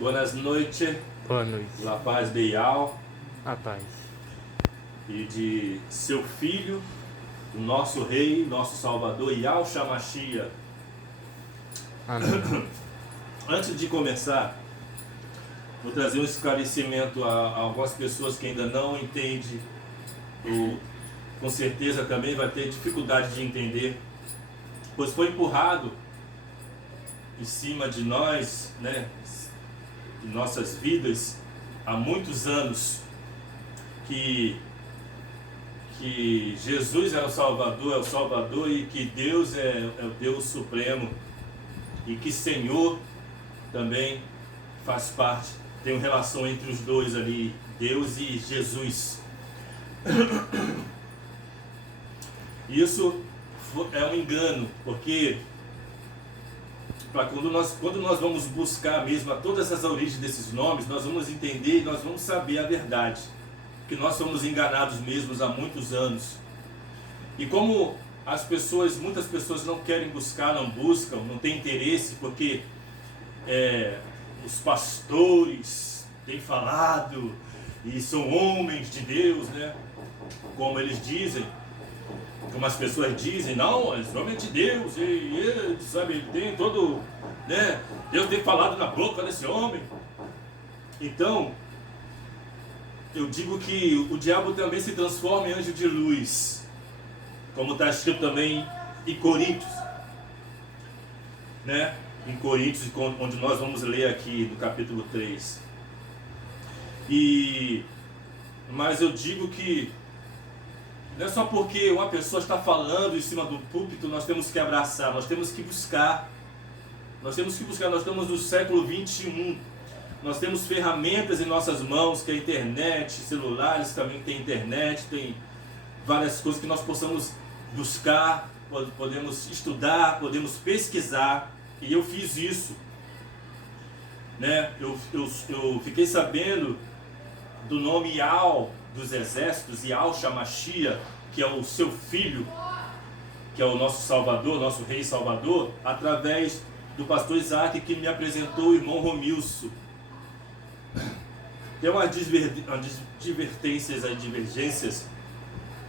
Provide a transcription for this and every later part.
Boas noites. Boa noite. La paz de Yao A paz. e de seu filho, o nosso rei, nosso salvador, Yahshua Mashiach. Amém. Antes de começar, vou trazer um esclarecimento a algumas pessoas que ainda não entendem, com certeza também vai ter dificuldade de entender, pois foi empurrado em cima de nós, né, de nossas vidas, há muitos anos, que Jesus é o Salvador e que Deus é o Deus Supremo e que Senhor também faz parte, tem uma relação entre os dois ali, Deus e Jesus. Isso é um engano, porque quando nós vamos buscar mesmo todas as origens desses nomes, nós vamos entender e nós vamos saber a verdade, que nós somos enganados mesmos há muitos anos. E como muitas pessoas não querem buscar, não buscam, não têm interesse, porque os pastores têm falado e são homens de Deus, né? Como eles dizem, como as pessoas dizem, não, eles são homens de Deus, e ele, sabe, ele tem todo, né? Deus tem falado na boca desse homem. Então, eu digo que o diabo também se transforma em anjo de luz, como está escrito também em Coríntios, né? Em Coríntios, onde nós vamos ler aqui no capítulo 3. Mas eu digo que não é só porque uma pessoa está falando em cima do púlpito, nós temos que abraçar, nós temos que buscar. Nós estamos no século 21. Nós temos ferramentas em nossas mãos, que é a internet, celulares também tem internet, tem várias coisas que nós possamos buscar, podemos estudar, podemos pesquisar, e eu fiz isso, né? Eu fiquei sabendo do nome Yao dos exércitos, Yahshua Mashiach, que é o seu filho, que é o nosso Salvador, nosso Rei Salvador, através do pastor Isaac, que me apresentou o irmão Romilson. Tem umas divergências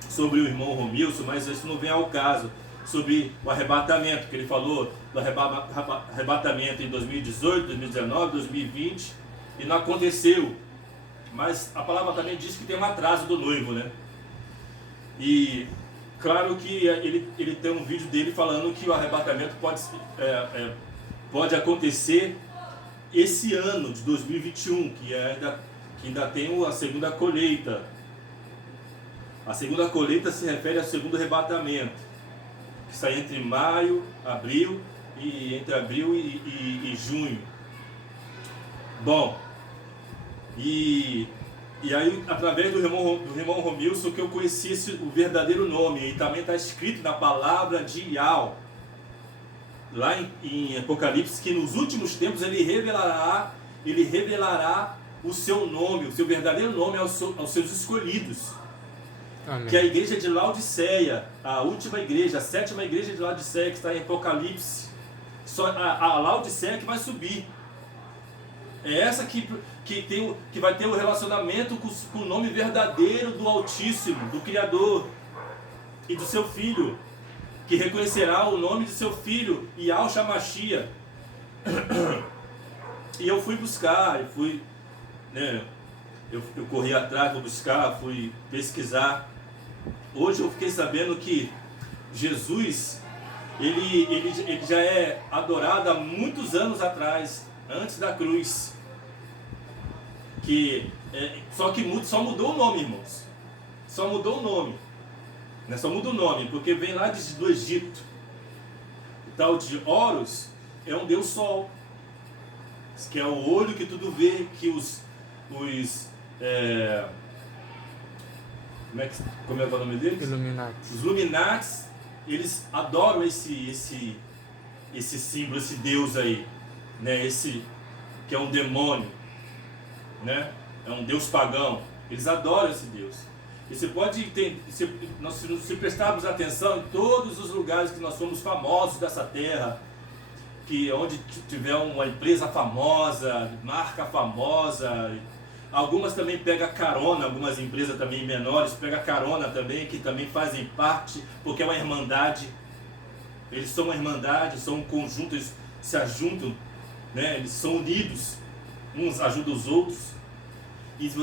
sobre o irmão Romilson, mas isso não vem ao caso. Sobre o arrebatamento, que ele falou do arrebatamento em 2018, 2019, 2020, e não aconteceu. Mas a palavra também diz que tem um atraso do noivo, né? E claro que ele tem um vídeo dele falando que o arrebatamento pode acontecer esse ano de 2021, que ainda tem a segunda colheita. A segunda colheita se refere ao segundo arrebatamento, que sai entre abril e junho. Bom, e aí através do irmão Romilson que eu conheci o verdadeiro nome, e também está escrito na palavra de Yao, lá em Apocalipse, que nos últimos tempos ele revelará o seu nome, o seu verdadeiro nome aos seus escolhidos. Amém. Que é a igreja de Laodiceia, a última igreja, a sétima igreja de Laodiceia, que está em Apocalipse. Só a Laodiceia que vai subir. É essa que vai ter o relacionamento com o nome verdadeiro do Altíssimo, do Criador e do seu Filho, que reconhecerá o nome de seu Filho, Yahshua Mashiach. E eu fui buscar, eu corri atrás, fui buscar, fui pesquisar. Hoje eu fiquei sabendo que Jesus, ele já é adorado há muitos anos atrás, antes da cruz. Só mudou o nome, irmãos. Só mudou o nome. Né? Só muda o nome, porque vem lá do Egito. O tal de Horus é um deus sol, que é o olho que tudo vê, que como é o nome deles? Illuminatis. Os Illuminatis, eles adoram esse símbolo, esse Deus aí, né? Esse que é um demônio, né? É um Deus pagão. Eles adoram esse Deus. E você pode entender, se prestarmos atenção em todos os lugares que nós somos famosos dessa terra, que onde tiver uma empresa famosa, marca famosa, algumas também pegam carona, algumas empresas também menores pegam carona também, que também fazem parte, porque é uma irmandade. Eles são uma irmandade, são um conjunto, eles se ajuntam, né? Eles são unidos, uns ajudam os outros. E se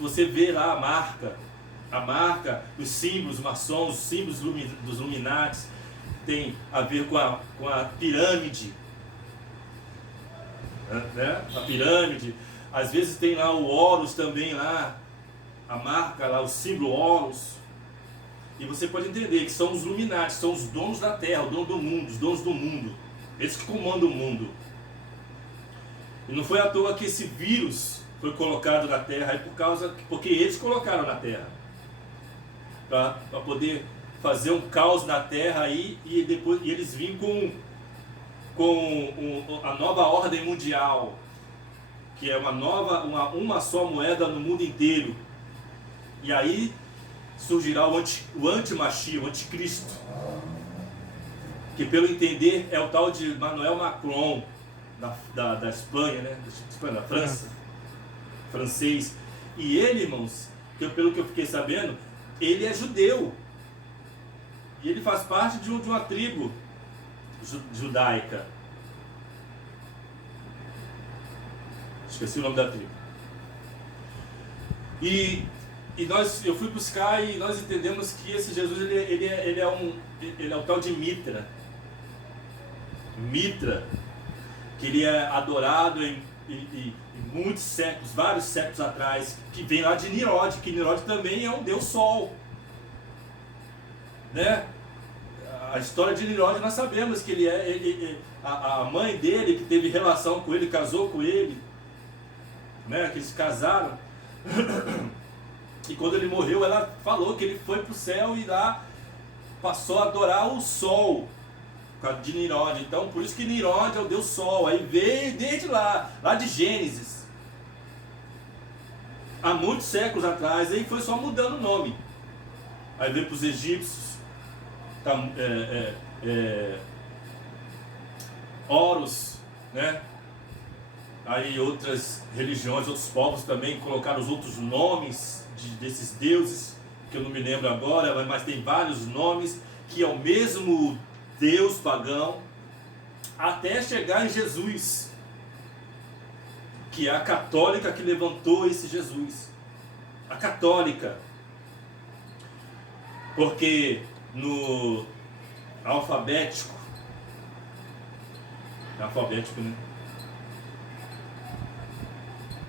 você vê lá a marca, os símbolos maçons, os símbolos dos Illuminati, tem a ver com a pirâmide, né? A pirâmide. Às vezes tem lá o Horus também lá, a marca lá, o símbolo Horus. E você pode entender que são os Illuminati, são os donos da terra, o dono do mundo, os donos do mundo. Eles que comandam o mundo. E não foi à toa que esse vírus foi colocado na terra, porque eles colocaram na terra. Para poder fazer um caos na terra aí, e depois eles vinham com a nova ordem mundial, que é uma só moeda no mundo inteiro. E aí surgirá o anti-Mashiach, o anticristo, que pelo entender é o tal de Emmanuel Macron, da Espanha, né? Da França, francês. E ele, irmãos, pelo que eu fiquei sabendo, ele é judeu. E ele faz parte de uma tribo judaica. Esqueci o nome da tribo. E eu fui buscar e nós entendemos que esse Jesus ele é o tal de Mitra. Mitra, que ele é adorado em muitos séculos, vários séculos atrás, que vem lá de Nirod, que Nirod também é um deus sol, né? A história de Nirod nós sabemos que a mãe dele que teve relação com ele, casou com ele, né? Que eles se casaram. E quando ele morreu, ela falou que ele foi para o céu e lá passou a adorar o sol de Nirod. Então, por isso que Nirod é o deus sol. Aí veio desde lá de Gênesis, há muitos séculos atrás. Aí foi só mudando o nome. Aí veio para os egípcios, Horus, né? Aí outras religiões, outros povos também colocaram os outros nomes desses deuses, que eu não me lembro agora, mas tem vários nomes, que é o mesmo Deus pagão, até chegar em Jesus, que é a católica que levantou esse Jesus. A católica. Porque no alfabético, né?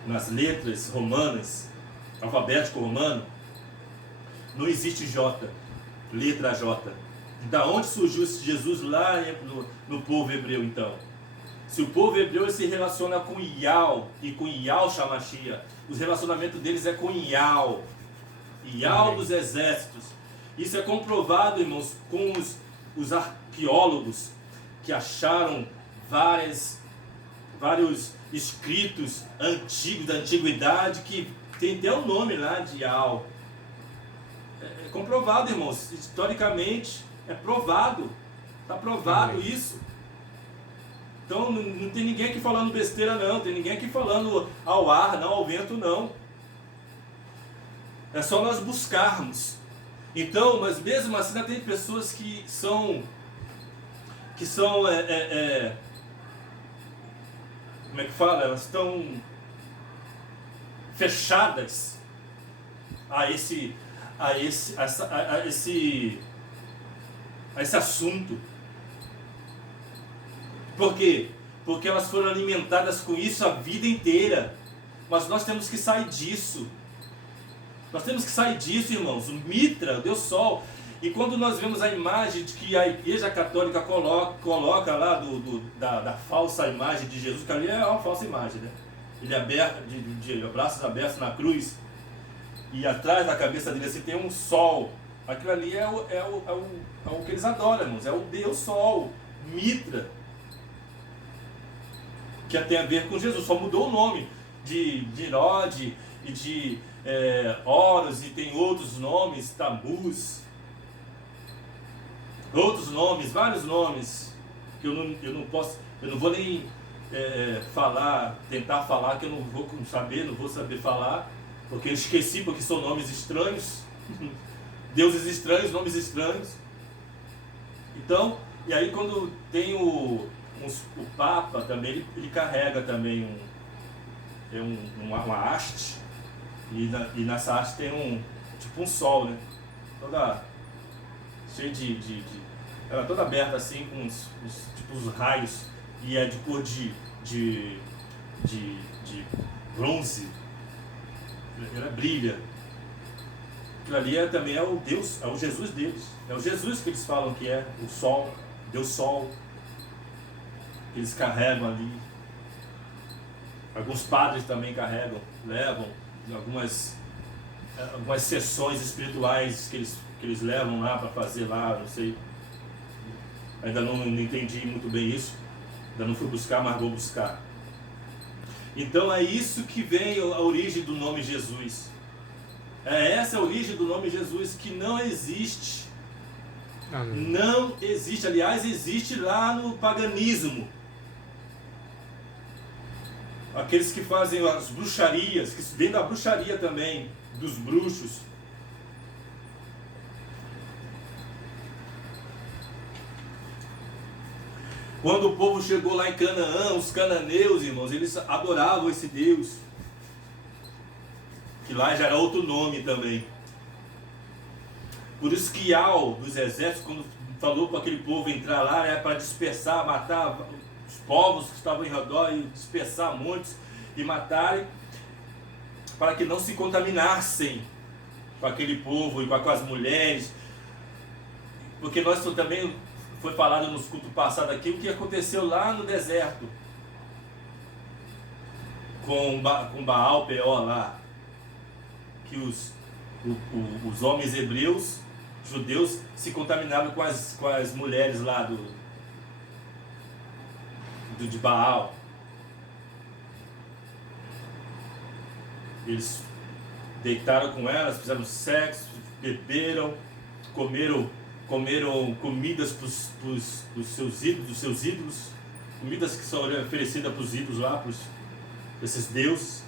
Nas letras romanas, alfabético romano, não existe J, letra J. Da onde surgiu esse Jesus lá no povo hebreu, então? Se o povo hebreu se relaciona com Ial e com Ial Shamashia, os relacionamentos deles é com Ial dos exércitos. Isso é comprovado, irmãos, com os arqueólogos que acharam vários escritos antigos, da antiguidade, que tem até o nome lá de Ial. É comprovado, irmãos, historicamente é provado, está provado isso. Então não tem ninguém aqui falando besteira não, tem ninguém aqui falando ao ar, não, ao vento não. É só nós buscarmos. Então, mas mesmo assim ainda tem pessoas que são como é que fala? Elas estão fechadas a esse assunto. Por quê? Porque elas foram alimentadas com isso a vida inteira. Mas nós temos que sair disso. Nós temos que sair disso, irmãos. O Mitra, o Deus Sol. E quando nós vemos a imagem de que a Igreja Católica coloca lá da falsa imagem de Jesus, que ali é uma falsa imagem, né? Ele aberto, de braços abertos na cruz, e atrás da cabeça dele assim tem um sol. Aquilo ali é o que eles adoram, irmãos. É o Deus Sol, Mitra, que tem a ver com Jesus. Só mudou o nome de Nirod e de Horus, e tem outros nomes, Tammuz, outros nomes, vários nomes que eu não posso Eu não vou nem tentar falar, que eu não vou saber falar, porque eu esqueci, porque são nomes estranhos, deuses estranhos, nomes estranhos. Então, e aí quando tem o Papa também, ele carrega também uma haste, e nessa haste tem tipo um sol, né? Toda cheia ela é toda aberta assim, com os raios, e é de cor de bronze, ela brilha. Aquilo ali também é o Deus, é o Jesus deles, é o Jesus que eles falam que é o sol, Deus Sol, que eles carregam ali. Alguns padres também carregam, levam algumas sessões espirituais que eles levam lá para fazer lá, não sei. Ainda não entendi muito bem isso. Ainda não fui buscar, mas vou buscar. Então é isso que vem a origem do nome Jesus. É essa a origem do nome Jesus, que não existe. Amém. Não existe. Aliás, existe lá no paganismo. Aqueles que fazem as bruxarias, que vem da bruxaria também, dos bruxos. Quando o povo chegou lá em Canaã, os cananeus, irmãos, eles adoravam esse Deus. Que lá já era outro nome também. Por isso que Iau, dos exércitos, quando falou para aquele povo entrar lá, era para dispersar, matar os povos que estavam em redor, e dispersar montes e matarem, para que não se contaminassem com aquele povo e com as mulheres. Porque nós também... Foi falado nos cultos passados aqui o que aconteceu lá no deserto com Baal Peor lá, que os homens hebreus, judeus, se contaminavam com as mulheres lá de Baal. Eles deitaram com elas, fizeram sexo, beberam, comeram comidas para os seus ídolos, comidas que são oferecidas para os ídolos lá, para esses deuses,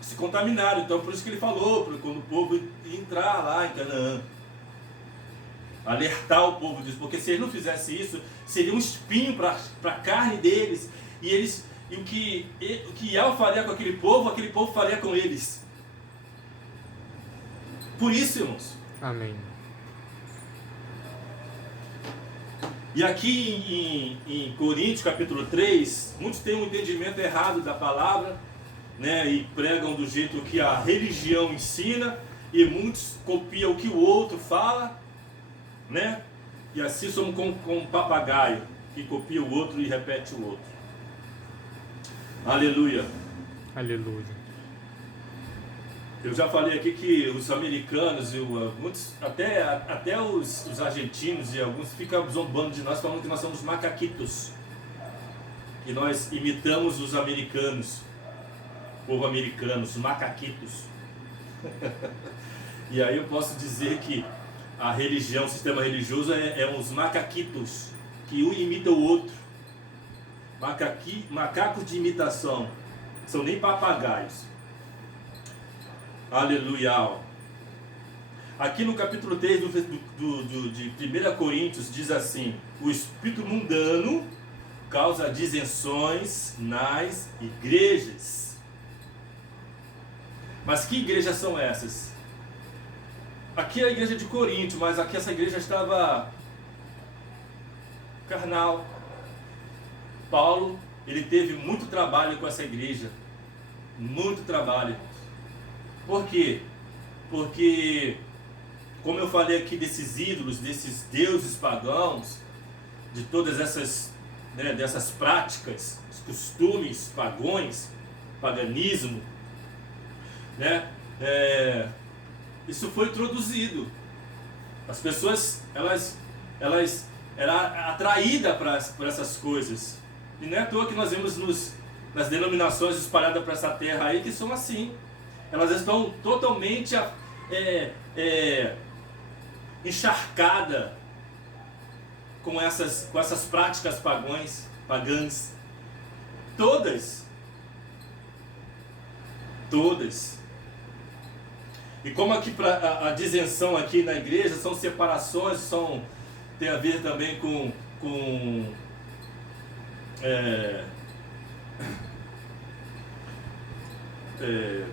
se contaminaram. Então por isso que ele falou, quando o povo ia entrar lá em Canaã, alertar o povo disso, porque se eles não fizessem isso, seria um espinho para a carne deles, e o que Iau faria com aquele povo faria com eles. Por isso, irmãos. Amém. E aqui em Coríntios capítulo 3, muitos têm um entendimento errado da palavra, né, e pregam do jeito que a religião ensina, e muitos copiam o que o outro fala, né, e assim somos como um papagaio, que copia o outro e repete o outro. Aleluia. Aleluia. Eu já falei aqui que os americanos, muitos, até os argentinos e alguns ficam zombando de nós, falando que nós somos macaquitos, que nós imitamos os americanos, o povo americano, os macaquitos. E aí eu posso dizer que a religião, o sistema religioso é uns macaquitos, que um imita o outro. Macacos de imitação, são nem papagaios. Aleluia. Aqui no capítulo 3 de 1 Coríntios diz assim: o espírito mundano causa dissensões nas igrejas. Mas que igrejas são essas? Aqui é a igreja de Corinto, mas aqui essa igreja estava carnal. Paulo, ele teve muito trabalho com essa igreja, muito trabalho. Por quê? Porque, como eu falei aqui desses ídolos, desses deuses pagãos, de todas essas, né, dessas práticas, os costumes pagões, paganismo, né, isso foi introduzido. As pessoas, elas eram atraídas por essas coisas. E não é à toa que nós vemos nas denominações espalhadas por essa terra aí que são assim. Elas estão totalmente encharcadas com essas práticas pagãs, pagãs. Todas. Todas. E como aqui a disenção aqui na igreja são separações, tem a ver também com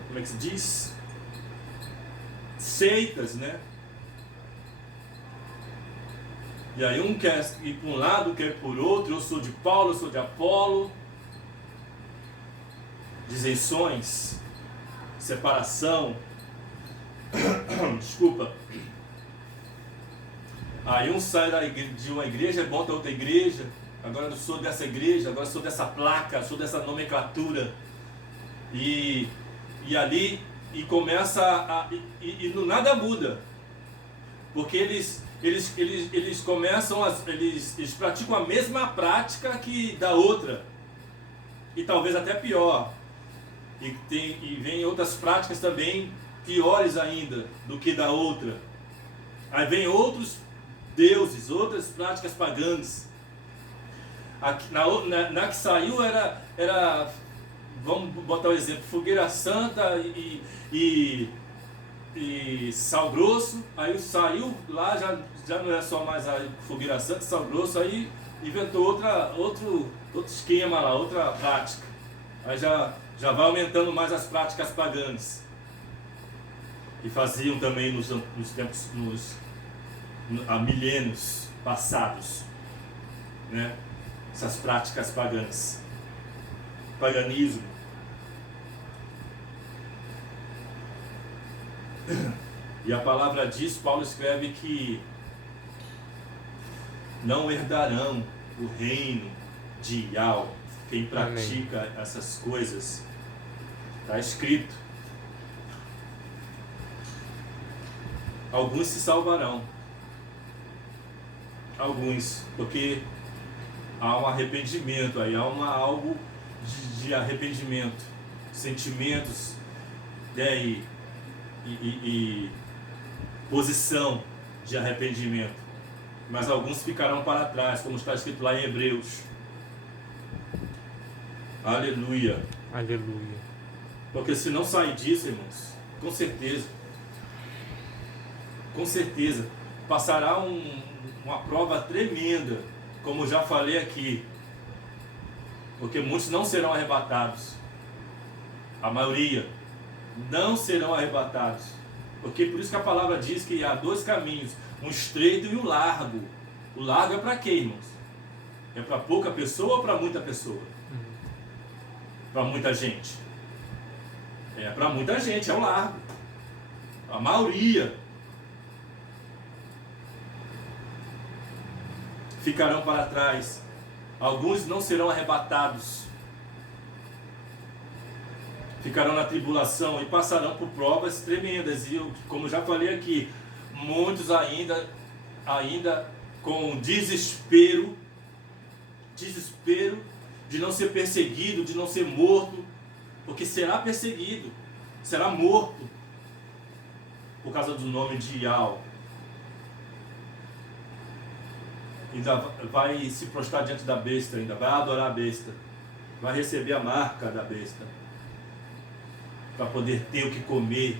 como é que se diz? Seitas, né? E aí um quer ir para um lado, quer ir por outro. Eu sou de Paulo, eu sou de Apolo. Disenções, separação. Desculpa. Aí um sai de uma igreja, monta outra igreja. Agora eu sou dessa igreja, agora eu sou dessa placa, sou dessa nomenclatura. E ali começa e nada muda. Porque eles começam, eles praticam a mesma prática que da outra. E talvez até pior. E vem outras práticas também piores ainda do que da outra. Aí vem outros deuses, outras práticas pagãs. Na que saiu era, vamos botar o exemplo, fogueira santa e sal grosso. Aí saiu lá, já não é só mais a fogueira santa, sal grosso, aí inventou outro esquema lá, outra prática. Aí já vai aumentando mais as práticas pagãs. Que faziam também nos tempos, há milênios passados, né? Essas práticas pagãs, paganismo. E a palavra diz, Paulo escreve que não herdarão o reino de Yahweh quem pratica Amém. Essas coisas. Está escrito. Alguns se salvarão. Alguns, porque há um arrependimento aí, há algo de arrependimento, sentimentos, né, e posição de arrependimento. Mas alguns ficarão para trás, como está escrito lá em Hebreus. Aleluia. Aleluia. Porque se não sair disso, irmãos, com certeza, passará uma prova tremenda, como já falei aqui, porque muitos não serão arrebatados, a maioria não serão arrebatados, porque por isso que a palavra diz que há dois caminhos, um estreito e um largo. O largo é para quê, irmãos? É para pouca pessoa ou para muita pessoa? Para muita gente? É para muita gente, é o largo, a maioria ficarão para trás. Alguns não serão arrebatados. Ficarão na tribulação e passarão por provas tremendas. E eu, como já falei aqui, muitos ainda com desespero de não ser perseguido, de não ser morto, porque será perseguido, será morto por causa do nome de Yahweh. Ainda vai se prostrar diante da besta, ainda vai adorar a besta, vai receber a marca da besta, para poder ter o que comer,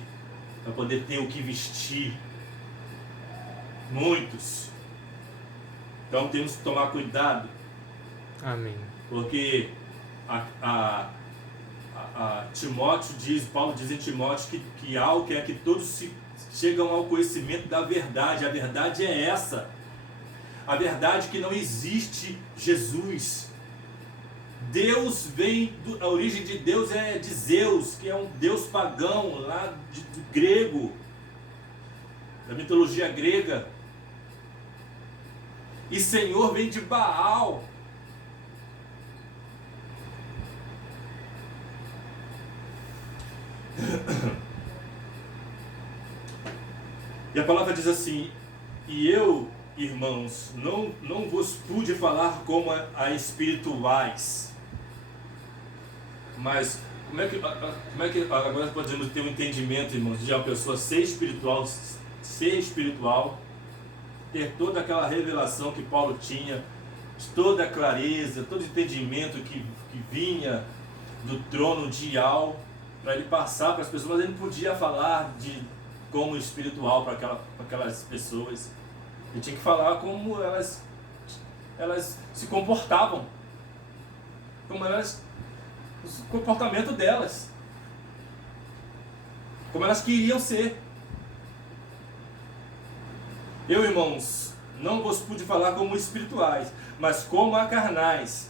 para poder ter o que vestir. Muitos. Então temos que tomar cuidado. Amém. Porque Timóteo diz, Paulo diz em Timóteo que algo quer que todos chegam ao conhecimento da verdade. A verdade é essa. A verdade é que não existe Jesus. Deus vem, a origem de Deus é de Zeus, que é um deus pagão lá do grego, da mitologia grega. E Senhor vem de Baal. E a palavra diz assim: e eu, irmãos, não vos pude falar como a espirituais. Mas como é que agora podemos ter um entendimento, irmãos, de uma pessoa ser espiritual, ter toda aquela revelação que Paulo tinha, de toda a clareza, todo o entendimento que vinha do trono de Yahweh, para ele passar para as pessoas, mas ele não podia falar de como espiritual para aquelas pessoas. Ele tinha que falar como elas se comportavam, como elas, o comportamento delas, como elas queriam ser. Eu, irmãos, não vos pude falar como espirituais, mas como a carnais.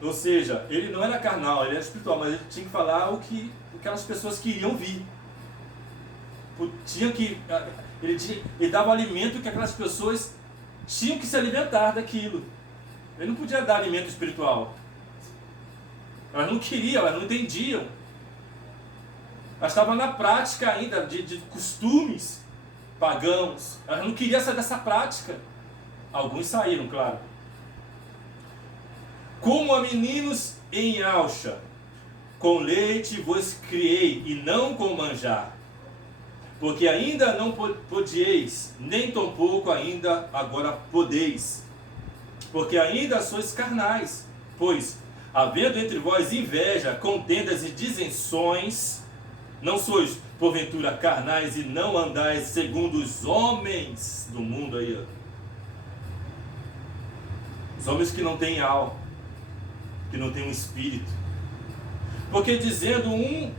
Ou seja, ele não era carnal, ele era espiritual, mas ele tinha que falar o que aquelas pessoas queriam ouvir. Ele dava o alimento que aquelas pessoas tinham que se alimentar daquilo. Ele não podia dar alimento espiritual. Elas não queriam, elas não entendiam. Elas estavam na prática ainda de costumes pagãos. Elas não queriam sair dessa prática. Alguns saíram, claro. Como a meninos em alcha, com leite vos criei, e não com manjar. Porque ainda não podieis, nem tampouco ainda agora podeis. Porque ainda sois carnais. Pois, havendo entre vós inveja, contendas e disenções, não sois, porventura, carnais e não andais segundo os homens do mundo aí, ó. Os homens que não têm alma, que não têm um espírito. Porque dizendo um,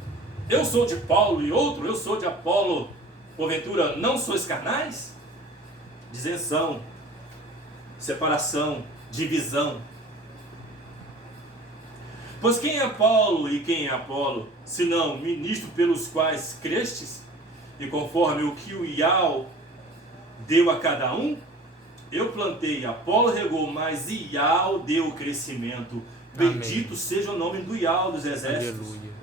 eu sou de Paulo, e outro, eu sou de Apolo, porventura, não sois carnais? Disenção, separação, divisão. Pois quem é Paulo e quem é Apolo, senão ministro pelos quais crestes, e conforme o que o Iau deu a cada um? Eu plantei, Apolo regou, mas Iau deu o crescimento. Bendito Amém. Seja o nome do Iau dos exércitos. Aleluia.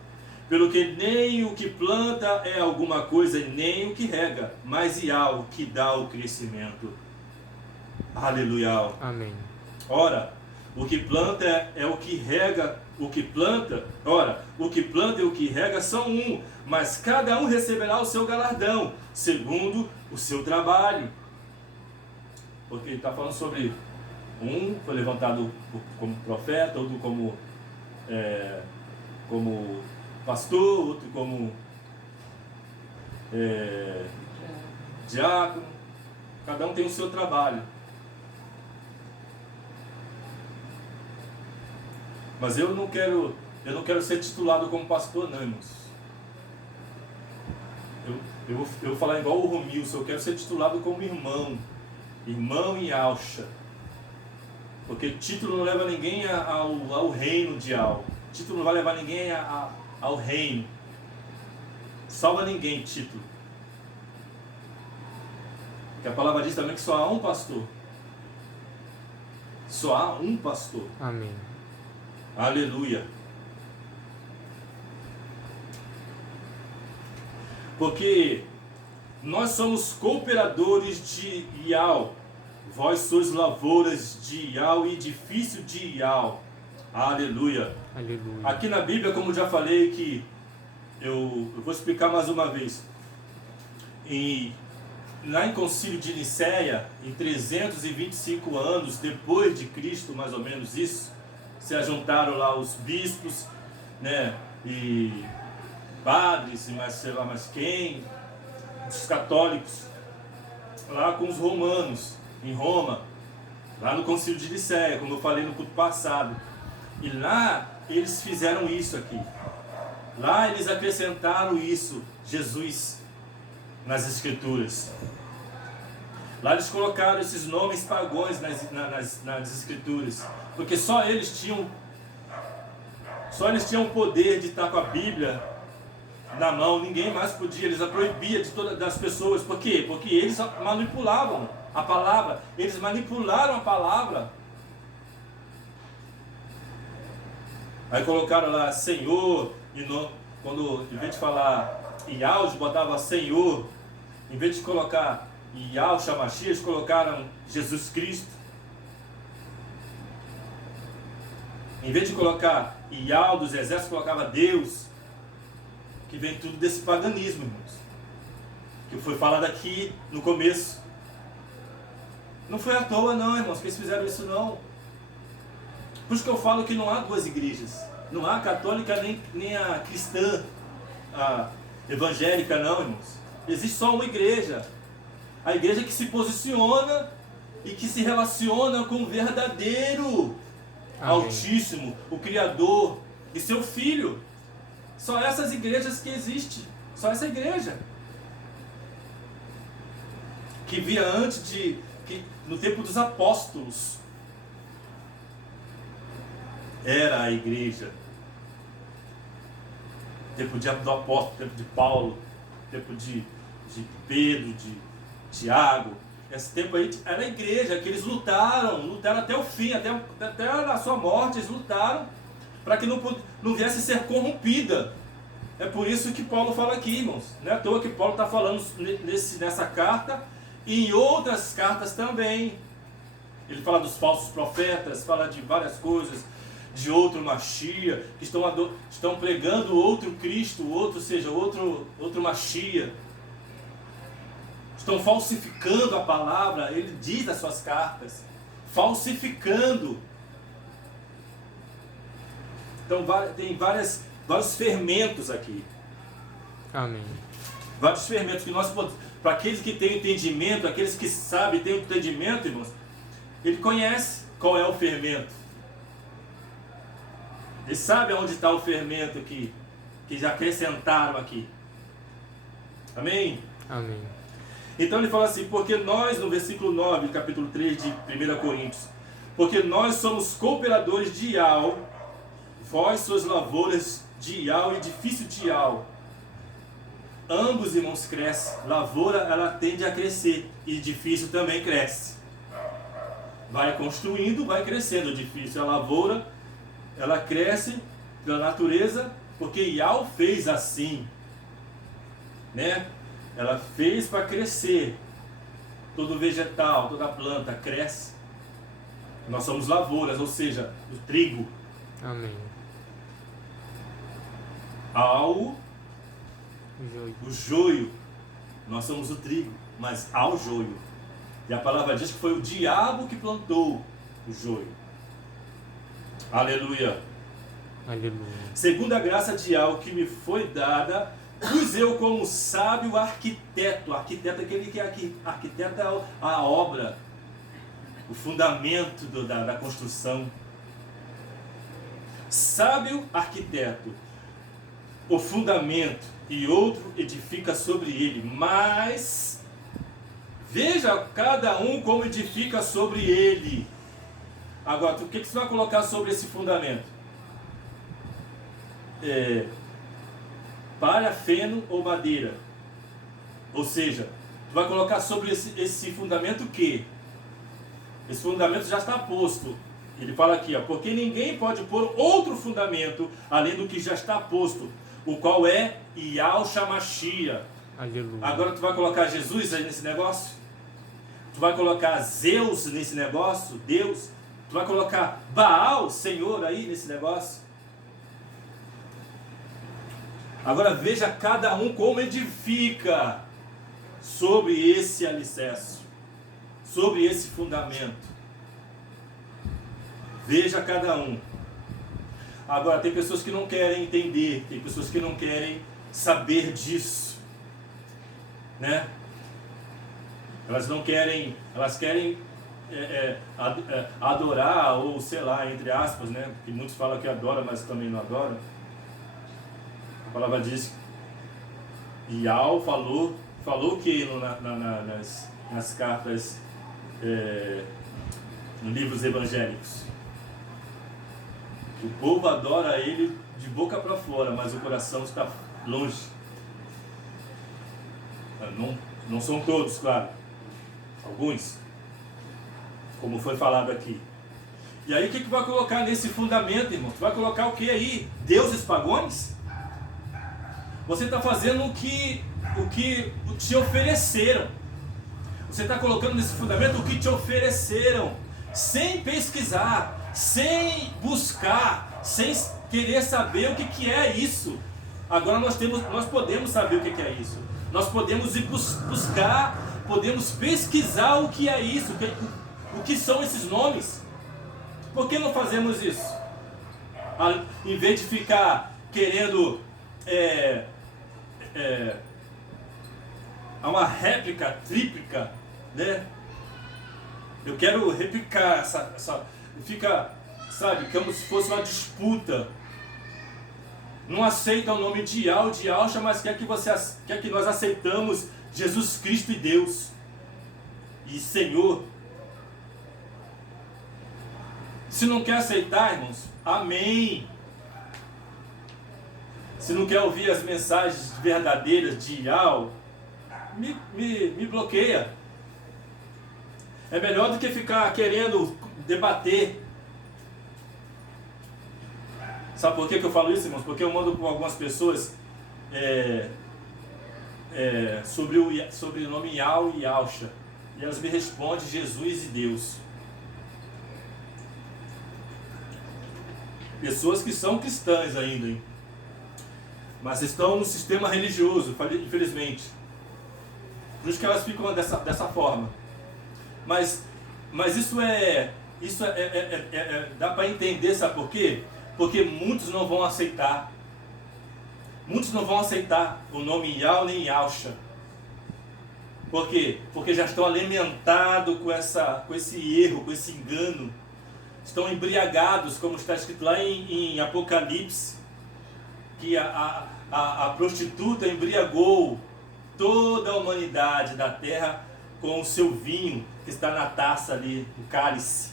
Pelo que nem o que planta é alguma coisa, nem o que rega, mas Iau que dá o crescimento. Aleluia. Amém. Ora, o que planta é o que rega, o que planta e o que rega são um, mas cada um receberá o seu galardão, segundo o seu trabalho. Porque ele está falando sobre um foi levantado como profeta, outro como pastor, outro como diácono. Cada um tem o seu trabalho. Mas eu não quero ser titulado como pastor, não, irmãos. Eu vou falar igual o Romilson, eu quero ser titulado como irmão em alcha. Porque título não leva ninguém ao reino de Al. Título não vai levar ninguém ao reino. Salva ninguém, título. Porque a palavra diz também que só há um pastor. Só há um pastor. Amém. Aleluia. Porque nós somos cooperadores de Iau. Vós sois lavouras de Iau e edifício de Iau. Aleluia. Aleluia. Aqui na Bíblia, como já falei, que eu vou explicar mais uma vez. Lá em Concílio de Nicéia, em 325 anos depois de Cristo, mais ou menos isso, se ajuntaram lá os bispos, né, e padres, e mais sei lá mais quem, os católicos, lá com os romanos, em Roma, lá no Concílio de Nicéia, como eu falei no culto passado. E lá eles fizeram isso aqui. Lá eles acrescentaram isso, Jesus, nas Escrituras. Lá eles colocaram esses nomes pagãos nas Escrituras, porque só eles tinham o poder de estar com a Bíblia na mão. Ninguém mais podia, eles a proibiam de todas das pessoas. Por quê? Porque eles manipulavam a palavra, eles manipularam a palavra. Aí colocaram lá Senhor, quando em vez de falar Iau, botava Senhor, em vez de colocar Iau Shamashi, eles colocaram Jesus Cristo. Em vez de colocar Iau dos exércitos, colocava Deus. Que vem tudo desse paganismo, irmãos, que foi falado aqui no começo. Não foi à toa não, irmãos, que eles fizeram isso não. Por isso que eu falo que não há duas igrejas. Não há a católica nem a cristã, a evangélica não, irmãos. Existe só uma igreja. A igreja que se posiciona e que se relaciona com o verdadeiro Altíssimo, o Criador e seu Filho. Só essas igrejas que existem. Só essa igreja. Que via antes no tempo dos apóstolos. Era a igreja. Tempo do apóstolo, tempo de Paulo, tempo de Pedro, de Tiago. Esse tempo aí era a igreja, que eles lutaram até o fim, até a sua morte, eles lutaram para que não viesse a ser corrompida. É por isso que Paulo fala aqui, irmãos. Não é à toa que Paulo está falando nessa carta e em outras cartas também. Ele fala dos falsos profetas, fala de várias coisas, de outro Machia, que estão pregando outro Cristo, outro Machia. Estão falsificando a palavra, ele diz nas suas cartas, falsificando. Então tem vários fermentos aqui. Amém. Vários fermentos que nós podemos, para aqueles que têm entendimento, aqueles que sabem, têm entendimento, irmãos, ele conhece qual é o fermento. Ele sabe onde está o fermento que já acrescentaram aqui. Amém? Amém. Então ele fala assim, porque nós, no versículo 9, capítulo 3 de 1 Coríntios, porque nós somos cooperadores de Ial, vós sois lavouras de Ial e edifício de Ial. Ambos, irmãos, crescem. Lavoura, ela tende a crescer, e edifício também cresce. Vai construindo, vai crescendo o edifício. A lavoura, ela cresce pela natureza, porque Ial fez assim, né? Ela fez para crescer. Todo vegetal, toda planta cresce. Nós somos lavouras, ou seja, o trigo. Amém. O joio. Nós somos o trigo, mas ao joio. E a palavra diz que foi o diabo que plantou o joio. Aleluia. Aleluia. Segundo a graça de Ial que me foi dada, pus eu como sábio arquiteto. Arquiteto é aquele que arquiteta a obra, o fundamento da construção. Sábio arquiteto, o fundamento, e outro edifica sobre ele. Mas veja cada um como edifica sobre ele. Agora, o que você vai colocar sobre esse fundamento? Palha, feno ou madeira? Ou seja, tu vai colocar sobre esse fundamento o quê? Esse fundamento já está posto. Ele fala aqui, ó, porque ninguém pode pôr outro fundamento além do que já está posto, o qual é Ial Shamashia. Aleluia. Agora tu vai colocar Jesus aí nesse negócio? Tu vai colocar Zeus nesse negócio? Deus? Tu vai colocar Baal, Senhor, aí nesse negócio? Agora veja cada um como edifica sobre esse alicerce, sobre esse fundamento. Veja cada um. Agora tem pessoas que não querem entender, tem pessoas que não querem saber disso, né? Elas não querem, elas querem adorar, ou sei lá, entre aspas, né? Que muitos falam que adora, mas também não adora. A palavra diz, Ial falou que nas cartas, nos livros evangélicos, o povo adora ele de boca para fora, mas o coração está longe. Não são todos, claro. Alguns, como foi falado aqui. E aí o que vai colocar nesse fundamento, irmão? Tu vai colocar o que aí? Deuses pagões? Você está fazendo o que te ofereceram. Você está colocando nesse fundamento o que te ofereceram, sem pesquisar, sem buscar, sem querer saber o que é isso. Agora nós podemos saber o que é isso. Nós podemos ir buscar podemos pesquisar o que é isso, o que são esses nomes. Por que não fazemos isso? Em vez de ficar querendo uma réplica, tríplica, né? Eu quero replicar fica, sabe, como se fosse uma disputa. Não aceita o nome de Yahweh, de Yahshua, mas quer que nós aceitamos Jesus Cristo e Deus e Senhor. Se não quer aceitar, irmãos, amém. Se não quer ouvir as mensagens verdadeiras de Yahweh, me bloqueia. É melhor do que ficar querendo debater. Sabe por que eu falo isso, irmãos? Porque eu mando com algumas pessoas sobre o nome Yahweh e Yahshua. E elas me respondem Jesus e Deus. Pessoas que são cristãs ainda, hein? Mas estão no sistema religioso, infelizmente. Por isso que elas ficam dessa forma. Mas isso dá para entender, sabe por quê? Porque muitos não vão aceitar. Muitos não vão aceitar o nome Yahweh nem Yahshua. Por quê? Porque já estão alimentados com esse erro, com esse engano. Estão embriagados, como está escrito lá em Apocalipse, que a prostituta embriagou toda a humanidade da terra com o seu vinho, que está na taça ali, o cálice,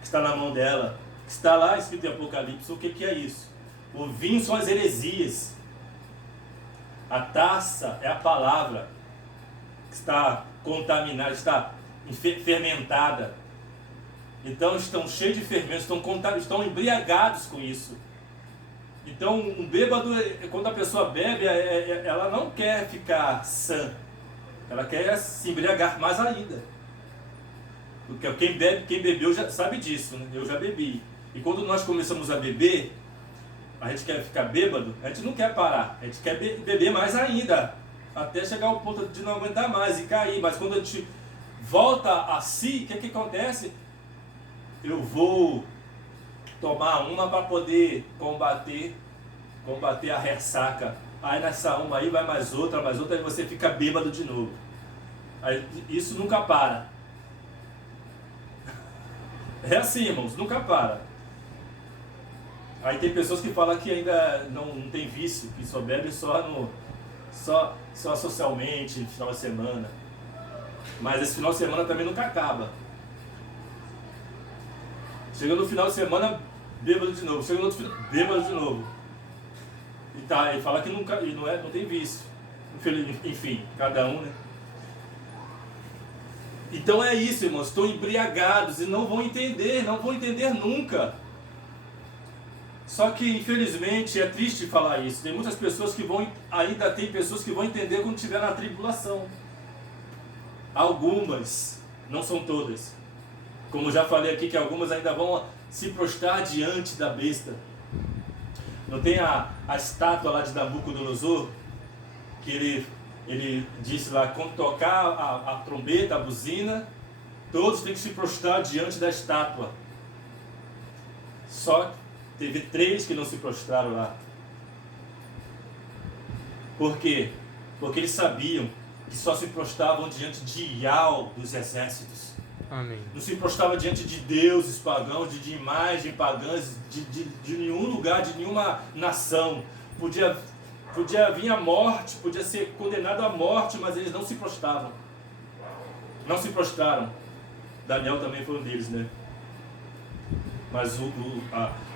que está na mão dela, que está lá escrito em Apocalipse. O que é isso? O vinho são as heresias. A taça é a palavra que está contaminada, está fermentada. Então estão cheios de fermentos, estão embriagados com isso. Então um bêbado, quando a pessoa bebe, ela não quer ficar sã. Ela quer se embriagar mais ainda. Porque quem bebeu já sabe disso, né? Eu já bebi. E quando nós começamos a beber, a gente quer ficar bêbado, a gente não quer parar. A gente quer beber mais ainda. Até chegar ao ponto de não aguentar mais e cair. Mas quando a gente volta a si, o que acontece? Eu vou tomar uma para poder combater a ressaca. Aí nessa uma aí vai mais outra, aí você fica bêbado de novo. Aí, isso nunca para. É assim, irmãos, nunca para. Aí tem pessoas que falam que ainda não tem vício, que só bebe só socialmente, no final de semana. Mas esse final de semana também nunca acaba. Chega no final de semana, bêbado de novo. Chega no outro final, bêbado de novo. E fala que não tem vício. Enfim, cada um, né? Então é isso, irmãos. Estão embriagados e não vão entender nunca. Só que, infelizmente, é triste falar isso. Tem muitas pessoas ainda tem pessoas que vão entender quando estiver na tribulação. Algumas, não são todas. Como já falei aqui, que algumas ainda vão se prostrar diante da besta. Não tem a estátua lá de Nabucodonosor, que ele disse lá, quando tocar a trombeta, a buzina, todos têm que se prostrar diante da estátua. Só teve 3 que não se prostraram lá. Por quê? Porque eles sabiam que só se prostravam diante de Yahweh dos exércitos. Amém. Não se prostrava diante de deuses pagãos, de imagens pagãs, de nenhum lugar, de nenhuma nação. Podia vir a morte, podia ser condenado à morte, mas eles não se prostravam. Não se prostraram. Daniel também foi um deles, né? Mas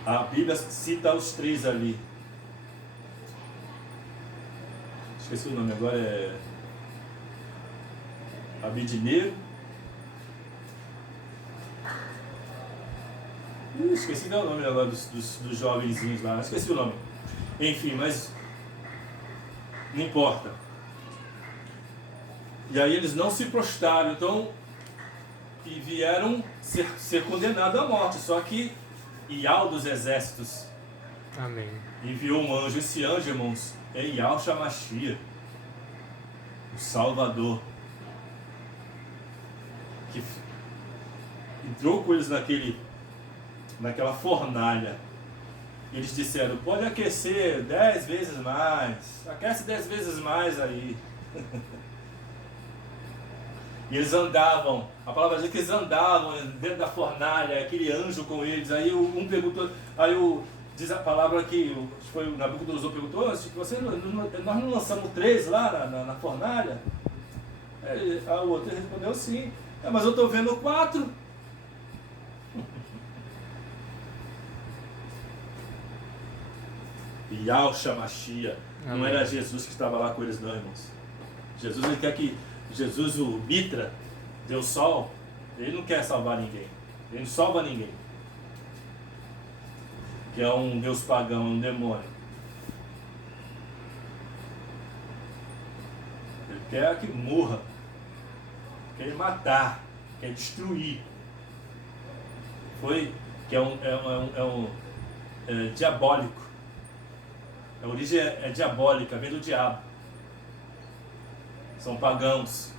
a Bíblia cita os 3 ali. Esqueci o nome agora, é Abidneiro. Esqueci o nome agora dos jovenzinhos lá. Esqueci o nome. Enfim, mas não importa. E aí eles não se prostraram, então, e vieram ser condenados à morte. Só que Yahweh dos exércitos, Amém, enviou um anjo. Esse anjo, irmãos, é Yahshua Mashiach, o Salvador. que entrou com eles naquela fornalha. Eles disseram, pode aquecer 10 vezes mais, aquece 10 vezes mais aí. E eles andavam, a palavra diz que eles andavam dentro da fornalha, aquele anjo com eles. Aí um perguntou, diz a palavra que foi o Nabucodonosor perguntou, nós não lançamos 3 lá na fornalha? Aí o outro respondeu, sim. Mas eu estou vendo 4. Yahshua Mashiach. Não era Jesus que estava lá com eles não, irmãos. Jesus, ele quer que Jesus, o Mitra, Deus Sol, ele não quer salvar ninguém. Ele não salva ninguém. Que é um Deus pagão, um demônio. Ele quer que morra. Quer matar. Quer destruir. É diabólico. A origem é diabólica, vem do diabo. São pagãos.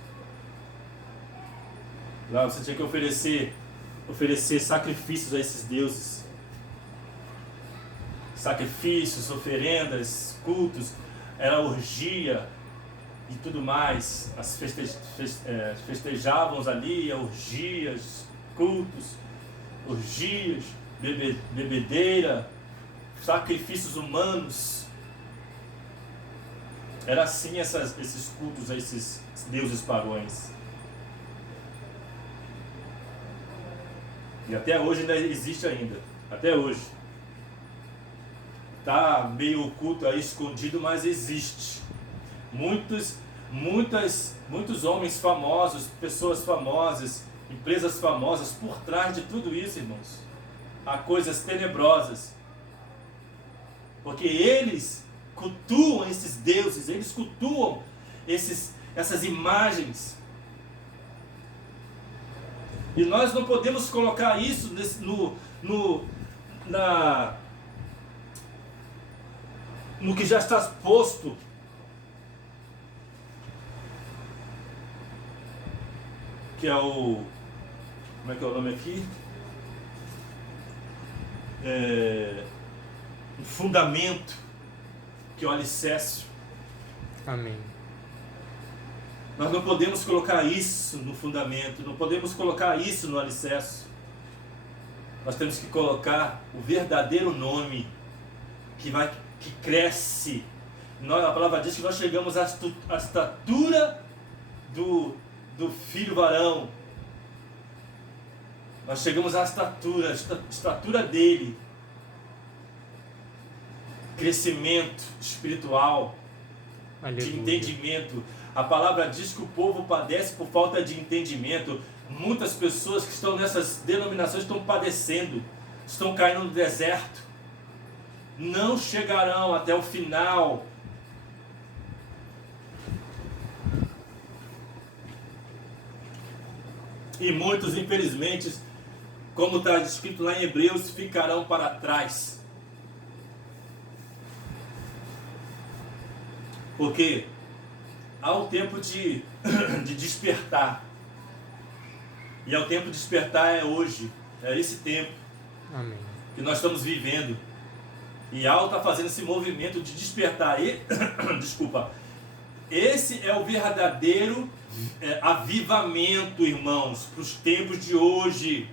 Lá você tinha que oferecer sacrifícios a esses deuses. Sacrifícios, oferendas, cultos. Era orgia e tudo mais. Festejavam ali orgias, cultos, orgias, bebedeira, sacrifícios humanos. Era assim esses cultos a esses deuses pagãos. E até hoje ainda existe ainda. Até hoje. Está meio oculto aí, escondido, mas existe. Muitos homens famosos, pessoas famosas, empresas famosas, por trás de tudo isso, irmãos. Há coisas tenebrosas. Porque eles cultuam esses deuses, eles cultuam essas imagens. E nós não podemos colocar isso no que já está posto. Que é o... Como é que é o nome aqui? O fundamento, que é o alicerce. Amém. Nós não podemos colocar isso no fundamento, não podemos colocar isso no alicerce. Nós temos que colocar o verdadeiro nome que cresce. A palavra diz que nós chegamos à estatura do filho varão. Nós chegamos à estatura dele. Crescimento espiritual, aleluia, de entendimento. A palavra diz que o povo padece por falta de entendimento. Muitas pessoas que estão nessas denominações estão padecendo, estão caindo no deserto, não chegarão até o final. E muitos, infelizmente, como está escrito lá em Hebreus, ficarão para trás. Porque há o tempo de despertar. E o tempo de despertar é hoje. É esse tempo. Amém. Que nós estamos vivendo. E Al está fazendo esse movimento de despertar. Desculpa. Esse é o verdadeiro avivamento, irmãos, para os tempos de hoje.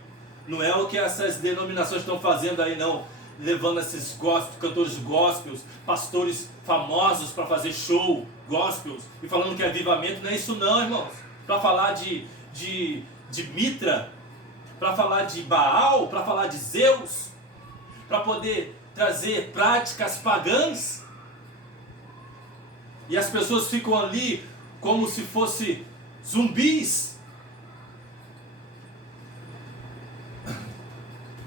Não é o que essas denominações estão fazendo aí, não. Levando esses cantores gospels, pastores famosos para fazer show gospels e falando que é avivamento. Não é isso não, irmãos. Para falar de Mitra, para falar de Baal, para falar de Zeus, para poder trazer práticas pagãs. E as pessoas ficam ali como se fossem zumbis.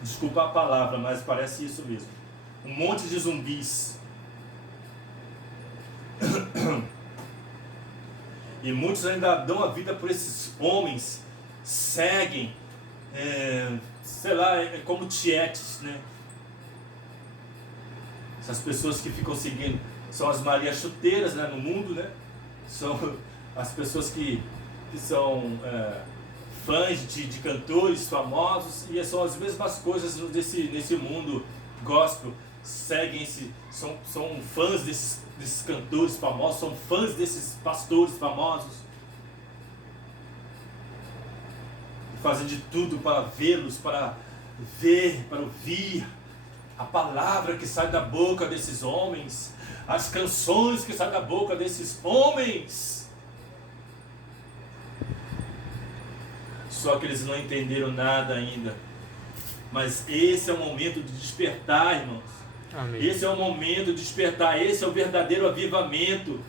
Desculpa a palavra, mas parece isso mesmo. Um monte de zumbis. E muitos ainda dão a vida por esses homens. Seguem. Sei lá, como tietes, né? Essas pessoas que ficam seguindo. São as Marias chuteiras, né, no mundo, né? São as pessoas que são fãs de cantores famosos, e são as mesmas coisas nesse mundo gospel. Seguem-se, são fãs desses cantores famosos, são fãs desses pastores famosos, fazem de tudo para vê-los, para ver, para ouvir a palavra que sai da boca desses homens, as canções que saem da boca desses homens. Só que eles não entenderam nada ainda. Mas esse é o momento de despertar, irmãos. Amém. Esse é o momento de despertar. Esse é o verdadeiro avivamento,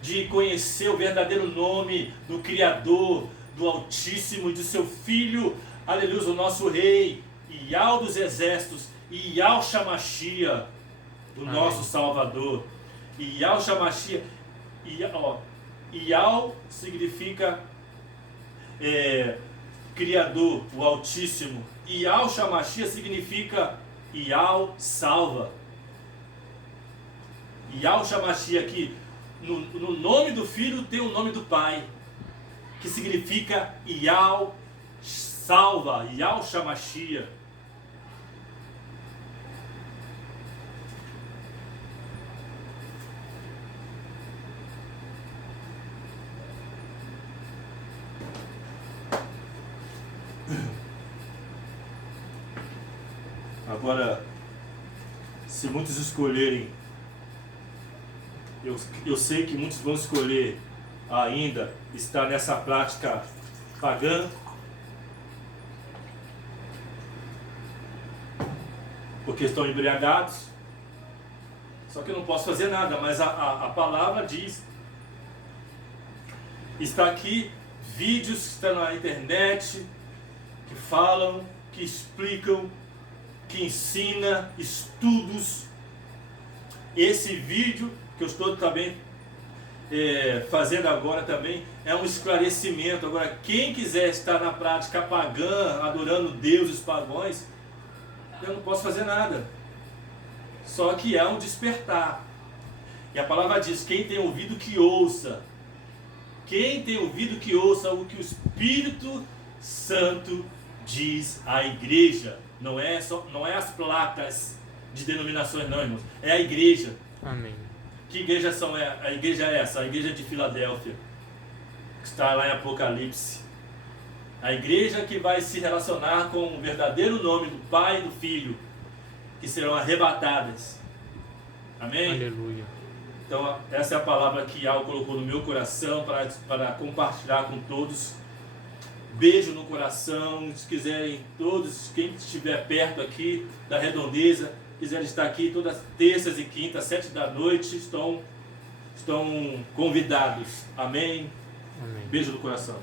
de conhecer o verdadeiro nome do Criador, do Altíssimo, de seu Filho, aleluia, o nosso Rei, Yahweh dos exércitos, Yahweh Shamashia, o Amém. nosso Salvador. Yahweh Shamashia, Yahweh significa Criador, o Altíssimo. Yahweh Shamashia significa Yahweh salva. Yahweh Shamashia aqui, no nome do Filho tem o nome do Pai, que significa Yahweh salva, Yahweh Shamashia. Agora, se muitos escolherem, eu sei que muitos vão escolher ainda estar nessa prática pagã, porque estão embriagados. Só que eu não posso fazer nada, mas a palavra diz, está aqui vídeos que estão na internet, que falam, que explicam, que ensina, estudos. Esse vídeo que eu estou também fazendo agora também é um esclarecimento. Agora, quem quiser estar na prática pagã, adorando deuses pagãos, eu não posso fazer nada. Só que é um despertar. E a palavra diz, quem tem ouvido que ouça. Quem tem ouvido que ouça o que o Espírito Santo diz à igreja. Não é as placas de denominações não, irmãos. É a igreja. Amém. Que igreja a igreja é essa? A igreja de Filadélfia, que está lá em Apocalipse. A igreja que vai se relacionar com o verdadeiro nome do Pai e do Filho, que serão arrebatadas. Amém? Aleluia. Então essa é a palavra que Yahweh colocou no meu coração para compartilhar com todos. Beijo no coração. Se quiserem todos, quem estiver perto aqui da Redondeza, quiserem estar aqui todas terças e quintas, 7 da noite, estão convidados. Amém? Amém. Beijo no coração.